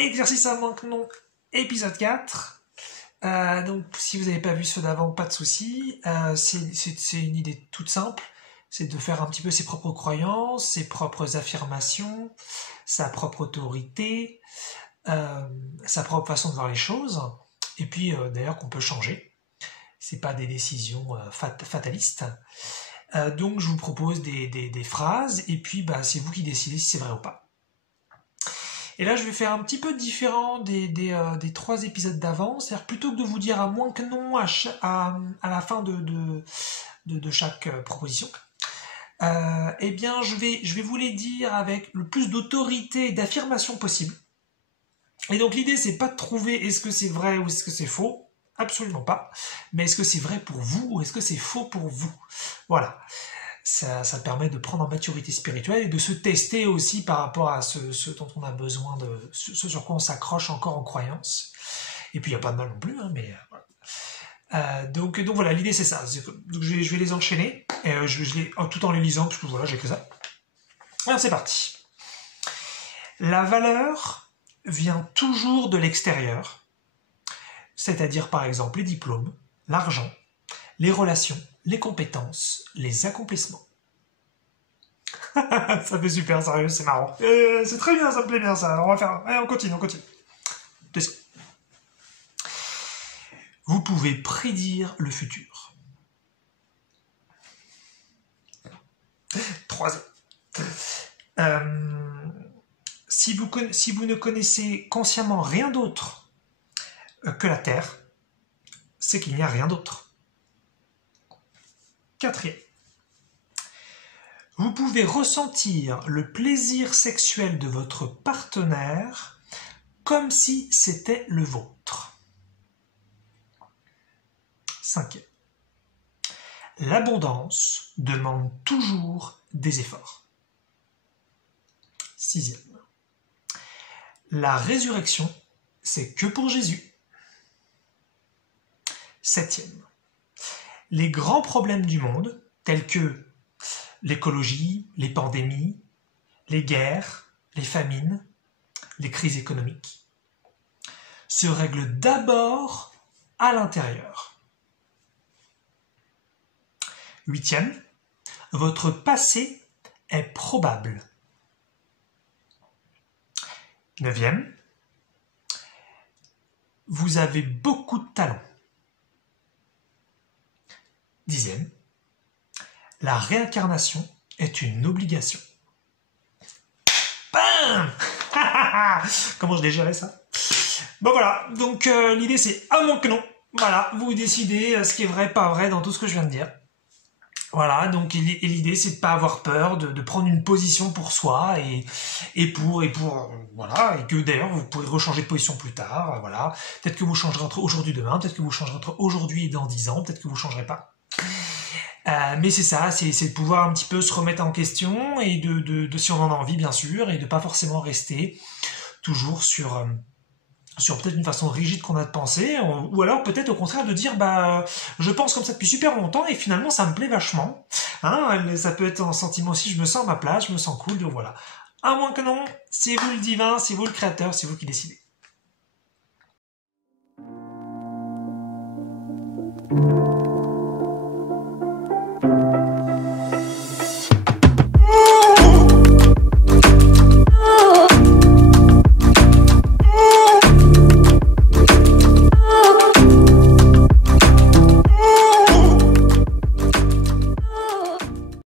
Exercice à moins que non, épisode 4. Donc si vous n'avez pas vu ceux d'avant, pas de souci. C'est une idée toute simple. C'est de faire un petit peu ses propres croyances, ses propres affirmations, sa propre autorité, sa propre façon de voir les choses. Et puis d'ailleurs qu'on peut changer. C'est pas des décisions fatalistes. Donc je vous propose des phrases et puis c'est vous qui décidez si c'est vrai ou pas. Et là je vais faire un petit peu différent des 3 épisodes d'avant, c'est-à-dire plutôt que de vous dire à moins que non à la fin de chaque proposition, eh bien je vais vous les dire avec le plus d'autorité et d'affirmation possible. Et donc l'idée c'est pas de trouver est-ce que c'est vrai ou est-ce que c'est faux, absolument pas, mais est-ce que c'est vrai pour vous ou est-ce que c'est faux pour vous. Voilà. Ça permet de prendre en maturité spirituelle et de se tester aussi par rapport à ce dont on a besoin, ce sur quoi on s'accroche encore en croyance. Et puis il n'y a pas de mal non plus, hein, mais voilà. Donc voilà, l'idée c'est ça. Donc je vais les enchaîner, et tout en les lisant, parce que voilà, j'ai que ça. Alors c'est parti. La valeur vient toujours de l'extérieur, c'est-à-dire par exemple les diplômes, l'argent, les relations, les compétences, les accomplissements. Ça fait super sérieux, c'est marrant. C'est très bien, ça me plaît bien ça. Alors on va faire. Allez, on continue. Deuxième. Vous pouvez prédire le futur. Troisième. Si vous ne connaissez consciemment rien d'autre que la Terre, c'est qu'il n'y a rien d'autre. Quatrième. Vous pouvez ressentir le plaisir sexuel de votre partenaire comme si c'était le vôtre. Cinquième. L'abondance demande toujours des efforts. Sixième. La résurrection, c'est que pour Jésus. Septième. Les grands problèmes du monde, tels que l'écologie, les pandémies, les guerres, les famines, les crises économiques, se règlent d'abord à l'intérieur. Huitième, votre passé est probable. Neuvième, vous avez beaucoup de talent. Dixième, la réincarnation est une obligation. Bam. Comment je l'ai géré ça? Bon voilà, donc l'idée c'est à moins que non. Voilà, vous décidez ce qui est vrai, pas vrai dans tout ce que je viens de dire. Voilà, donc l'idée c'est de pas avoir peur, de prendre une position pour soi et pour voilà, et que d'ailleurs vous pourrez rechanger de position plus tard, voilà. Peut-être que vous changerez entre aujourd'hui et demain, peut-être que vous changerez entre aujourd'hui et dans 10 ans, peut-être que vous changerez pas. Mais c'est ça, c'est de pouvoir un petit peu se remettre en question et de si on en a envie bien sûr, et de pas forcément rester toujours sur peut-être une façon rigide qu'on a de penser, ou alors peut-être au contraire de dire je pense comme ça depuis super longtemps et finalement ça me plaît vachement. Hein, ça peut être un sentiment aussi, je me sens à ma place, je me sens cool, donc voilà. À moins que non, c'est vous le divin, c'est vous le créateur, c'est vous qui décidez.